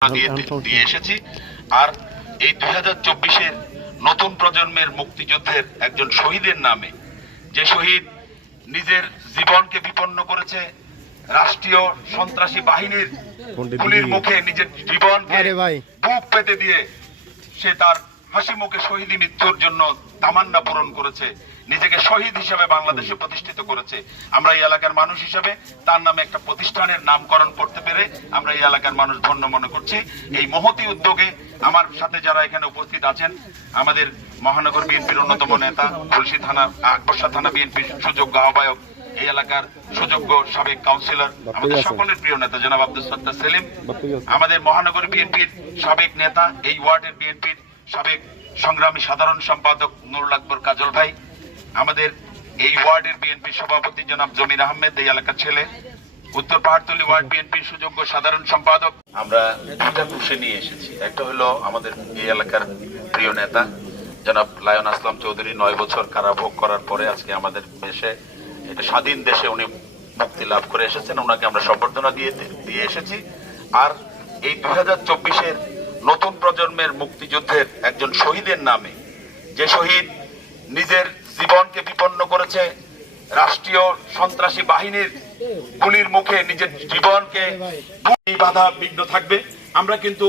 দিয়ে এসেছি। আর এই 2024-এর নতুন প্রজন্মের মুক্তিযুদ্ধের একজন শহীদের নামে, যে শহীদ নিজের জীবনকে বিপন্ন করেছে রাষ্ট্রীয় সন্ত্রাসী বাহিনীর গুলির মুখে, নিজের জীবনকে বুক পেতে দিয়ে সে তার হাসি মুখে শহীদী মৃত্যুর জন্য তামান্না পূরণ করেছে, নিজেকে শহীদ হিসেবে বাংলাদেশে প্রতিষ্ঠিত করেছে। আমরা এই এলাকার মানুষ হিসেবে তার নামে একটা প্রতিষ্ঠানের নামকরণ করতে পেরে আমরা এই এলাকার মানুষ ধন্য মনে করছি। এই মহতি উদ্যোগে আমার সাথে যারা এখানে উপস্থিত আছেন, আমাদের মহানগর বিএনপির অন্যতম নেতা, খুলশী থানা আকবরশাহ থানা বিএনপির সুযোগ্য আহ্বায়ক, এই এলাকার সুযোগ্য সাবেক কাউন্সিলর, আমাদের সকলের প্রিয় নেতা জনাব আব্দুল সত্তার সেলিম, আমাদের মহানগর বিএনপির সাবেক নেতা, এই ওয়ার্ডের বিএনপির সাবেক সংগ্রামী সাধারণ সম্পাদক নুরুল আকবর কাজল ভাই, আমাদের এই ওয়ার্ডের বিএনপির সভাপতি জনাব জমির আহমেদ, এই এলাকার ছেলে, উত্তর পাহাড়তলী ওয়ার্ড বিএনপির সুযোগ্য সাধারণ সম্পাদক। আমরা দুটা খুশি নিয়ে এসেছি। একটা হলো আমাদের এই এলাকার প্রিয় নেতা জনাব লায়ন আসলাম চৌধুরী 9 বছর কারাভোগ করার পরে আজকে আমাদের দেশে, এটা স্বাধীন দেশে উনি মুক্তি লাভ করে এসেছেন, ওনাকে আমরা সম্বর্ধনা দিয়ে এসেছি। আর এই 2024-এর নতুন প্রজন্মের মুক্তিযুদ্ধের একজন শহীদের নামে, যে শহীদ নিজের জীবনকে বিপন্ন করেছে রাষ্ট্রীয় সন্ত্রাসী বাহিনীর গুলির মুখে, নিজের জীবনকে বাধা বিঘ্ন থাকবে। আমরা কিন্তু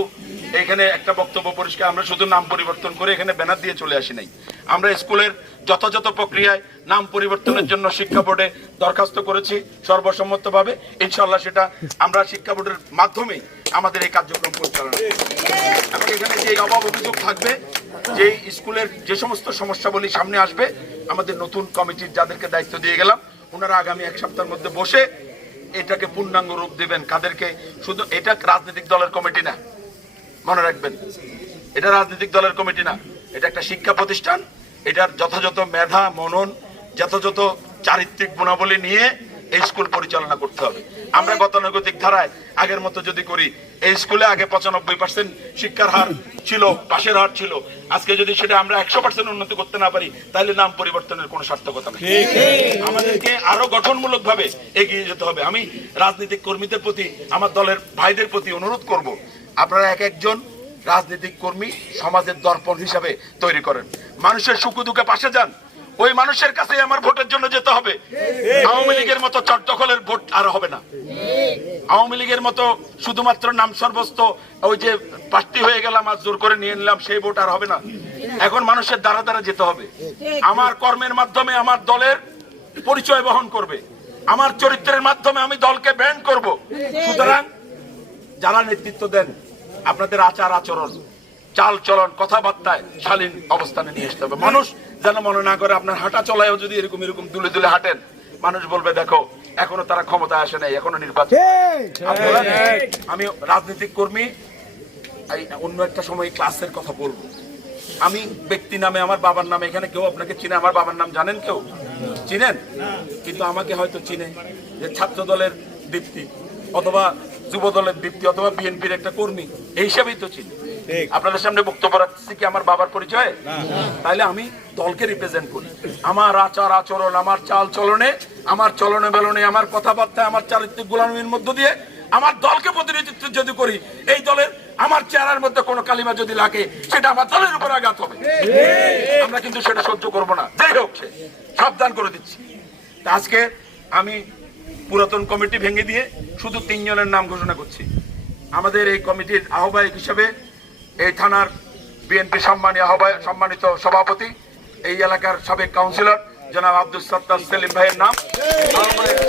এখানে একটা বক্তব্য পরিষ্কার, আমরা শুধু নাম পরিবর্তন করে এখানে ব্যানার দিয়ে চলে আসি নাই। আমরা স্কুলের যথাযথ প্রক্রিয়ায় নাম পরিবর্তনের জন্য শিক্ষা বোর্ডে দরখাস্ত করেছি সর্বসম্মতভাবে। ইনশাআল্লাহ সেটা আমরা শিক্ষা বোর্ডের মাধ্যমে আমাদের এই কার্যক্রম পরিচালনা, এবং এখানে যে অভাব অভিযোগ থাকবে, যে স্কুলের যে সমস্ত সমস্যাবলী সামনে আসবে, আমাদের নতুন কমিটির যাদেরকে দায়িত্ব দিয়ে গেলাম, ওনারা আগামী 1 সপ্তাহের মধ্যে বসে এটাকে পূর্ণাঙ্গ রূপ দেবেন। কাদেরকে, শুধু এটা রাজনৈতিক দলের কমিটি না, মনে রাখবেন, এটা রাজনৈতিক দলের কমিটি না, এটা একটা শিক্ষা প্রতিষ্ঠান। এটার যথাযথ মেধা, মনন, যথাযথ চারিত্রিক গুণাবলী নিয়ে এই স্কুল পরিচালনা করতে হবে। আমরা গতানুগতিক ধারায় আগের মতো যদি করি, এই স্কুলে আগে 95% শিক্ষার হার ছিল, পাশের হার ছিল, আজকে যদি সেটা আমরা 100% উন্নতি করতে না পারি, তাহলে নাম পরিবর্তনের কোনো সার্থকতা নেই। আমাদেরকে আরো গঠনমূলক ভাবে এগিয়ে যেতে হবে। আমি রাজনৈতিক কর্মীদের প্রতি, আমার দলের ভাইদের প্রতি অনুরোধ করব, আপনারা এক একজন রাজনৈতিক কর্মী সমাজের দর্পণ হিসাবে তৈরি করেন, মানুষের সুখ দুঃখে পাশে যান। ওই মানুষের কাছে আমার ভোটের জন্য যেতে হবে। আওয়ামী লীগের মতো চটদখলের ভোট আর হবে না। আওয়ামী লীগের মতো শুধুমাত্র নাম সর্বস্ত ওই যে প্রার্থী হয়ে গেলাম আর জোর করে নিয়ে নিলাম, সেই ভোট আর হবে না। এখন মানুষের দ্বারা দ্বারা যেতে হবে। আমার কর্মের মাধ্যমে আমার দলের পরিচয় বহন করবে, আমার চরিত্রের মাধ্যমে আমি দলকে ব্র্যান্ড করব। সুতরাং যারা নেতৃত্ব দেন, আপনাদের আচার আচরণ, চাল চলন, কথাবার্তায় শালীন অবস্থানে নিয়ে আসতে হবে। মানুষ যেন মনে না করে আপনার হাঁটা চলায়ও যদি এরকম এরকম দুলে দুলে হাঁটেন, মানুষ বলবে দেখো এখনো তারা ক্ষমতায় আসে নাই, এখনো নির্বাচন। আমি রাজনৈতিক কর্মী, অন্য একটা সময় ক্লাসের কথা বলবো। আমি ব্যক্তি নামে, আমার বাবার নামে, এখানে কেউ আপনাকে চিনে? আমার বাবার নাম জানেন? কেউ চিনেন? কিন্তু আমাকে হয়তো চিনে যে ছাত্র দলের দীপ্তি, অথবা যুব দলের দীপ্তি, অথবা বিএনপির একটা কর্মী, এই হিসাবেই তো চিনি। আপনাদের সামনে বক্তব্য রাখছি কি আমার বাবার পরিচয়? তাইলে আমি দলকে রিপ্রেজেন্ট করি। আমার আচার আচরণ, আমার চাল চলনে, আমার চলনে বেলনে, আমার কথাবার্তায়, আমার চারিত্রিক গোলামির মধ্য দিয়ে আমার দলকে প্রতিনিধিত্ব যদি করি, এই দলের আমার চেহারার মধ্যে কোনো কালিমা যদি লাগে, সেটা আমার দলের উপর আঘাত হবে। আমরা কিন্তু সেটা সহ্য করবো না। যাই হোক, সে সাবধান করে দিচ্ছি। আজকে আমি পুরাতন কমিটি ভেঙে দিয়ে শুধু 3 জনের নাম ঘোষণা করছি। আমাদের এই কমিটির আহ্বায়ক হিসেবে এই থানার বিএনপি সম্মানিত সভাপতি, এই এলাকার সাবেক কাউন্সিলর জনাব আব্দুল সত্তার সেলিম ভাইয়ের নাম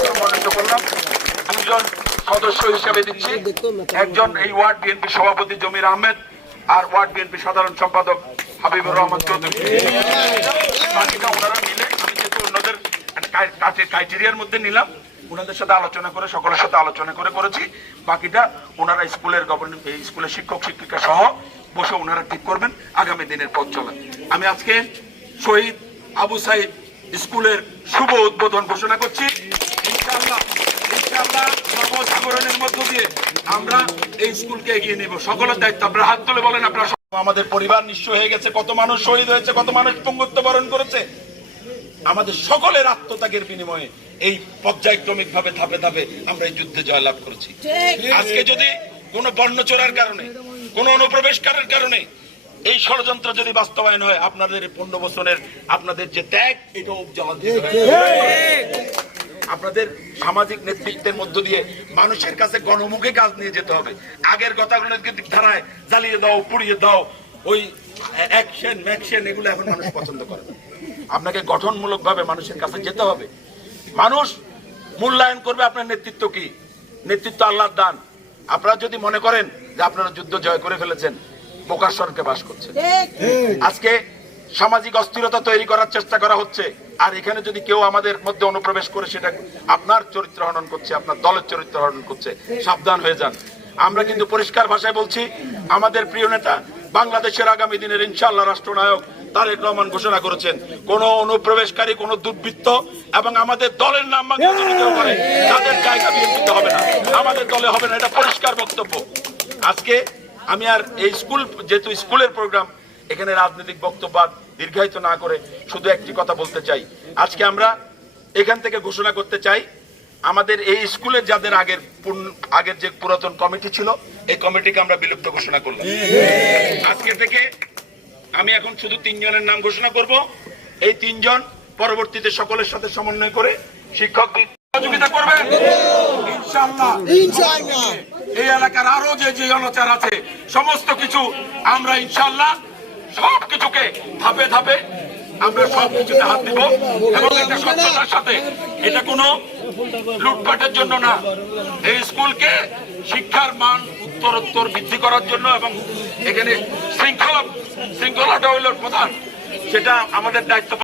সম্মানিত করলাম। 2 জন সদস্য হিসেবে দিচ্ছি, একজন এই ওয়ার্ড বিএনপি সভাপতি জমির আহমেদ, আর ওয়ার্ড বিএনপি সাধারণ সম্পাদক হাবিবুর রহমান চৌধুরী। ওনারা মিলে, আমি যেহেতু অন্যদের ক্রাইটেরিয়ার মধ্যে নিলাম, ওনাদের সাথে আলোচনা করে, সকলের সাথে আলোচনা করে করেছি। বাকিটা ওনারা স্কুলের স্কুলের শিক্ষক শিক্ষিকা সহ বসে ওনারা ঠিক করবেন আগামী দিনের পথ চলা। আমি আজকে শহীদ আবু সাইদ স্কুলের শুভ উদ্বোধন ঘোষণা করছি। ইনশাআল্লাহ সর্বসাধারণের মধ্য দিয়ে আমরা এই স্কুলকে এগিয়ে নেব। সকলের দায়িত্ব, আপনারা হাত তুলে বলেন। আপনারা, আমাদের পরিবার নিঃস্ব হয়ে গেছে, কত মানুষ শহীদ হয়েছে, কত মানুষ পঙ্গুত্ব বরণ করেছে। আমাদের সকলের আত্মত্যাগের বিনিময়ে এই পর্যায়ক্রমিক ভাবে ধাপে ধাপে আমরা এই যুদ্ধে জয়লাভ করেছি। আজকে যদি কোনো বর্ণচোরার কারণে, কোনো অনুপ্রবেশকারের কারণে এই ষড়যন্ত্র যদি বাস্তবায়ন হয়, আপনাদের 15 বছরের আপনাদের যে ত্যাগ, এটাও জলাঞ্জলি হয়ে যাবে। আপনাদের সামাজিক নেতৃত্বের মধ্য দিয়ে মানুষের কাছে গণমুখে কাজ নিয়ে যেতে হবে। আগের গতানুগতিক ধারায় জ্বালিয়ে দাও, পুড়িয়ে দাও, ওই অ্যাকশন ম্যাকশন, এগুলো এখন মানুষ পছন্দ করে না। আপনাকে গঠনমূলক ভাবে মানুষের কাছে যেতে হবে। মানুষ মূল্যায়ন করবে আপনার নেতৃত্ব কি। নেতৃত্ব আল্লাহর দান। আপনারা যদি মনে করেন যে আপনারা যুদ্ধ জয় করে ফেলেছেন, বোকার স্বর্গে বাস করছেন। আজকে সামাজিক অস্থিরতা তৈরি করার চেষ্টা করা হচ্ছে, আর এখানে যদি কেউ আমাদের মধ্যে অনুপ্রবেশ করে, সেটা আপনার চরিত্র হনন করছে, আপনার দলের চরিত্র হনন করছে। সাবধান হয়ে যান। আমরা কিন্তু পরিষ্কার ভাষায় বলছি, আমাদের প্রিয় নেতা বাংলাদেশের আগামী দিনের ইনশাআল্লাহ রাষ্ট্রনায়ক তারেক রহমান ঘোষণা করেছেন, কোন অনুপ্রবেশকারী, কোন দুর্বৃত্ত এবং আমাদের দলের নাম ভাঙিয়ে করে তাদের জায়গা বিএনপিতে হবে না, আমাদের দলে হবে না। এটা পরিষ্কার বক্তব্য। আজকে আমি আর এই স্কুল, যেহেতু স্কুলের প্রোগ্রাম, এখানে রাজনৈতিক বক্তব্য দীর্ঘায়িত না করে শুধু একটি কথা বলতে চাই। আজকে আমরা এখান থেকে ঘোষণা করতে চাই, আমাদের এই স্কুলের যাদের আগের যে পুরাতন কমিটি ছিল, এই কমিটিকে আমরা বিলুপ্ত ঘোষণা করলাম। আজকে থেকে আমি এখন শুধু 3 জনের নাম ঘোষণা করব। এই 3 জন পরবর্তীতে সকলের সাথে সমন্বয় করে শিক্ষক সহযোগিতা করবেন ইনশাআল্লাহ। এই এলাকার আরো যে অনাচার আছে, সমস্ত কিছু আমরা ইনশাআল্লাহ সবকিছুকে ধাপে ধাপে আমরা সবকিছুতে হাত দিব, এবং এটা সত্যতার সাথে। এটা কোনো লুটপাটের জন্য না, এই স্কুলকে শিক্ষার মান উত্তরোত্তর বৃদ্ধি করার জন্য, এবং এখানে শৃঙ্খলাটা হইল প্রধান, সেটা আমাদের দায়িত্ব।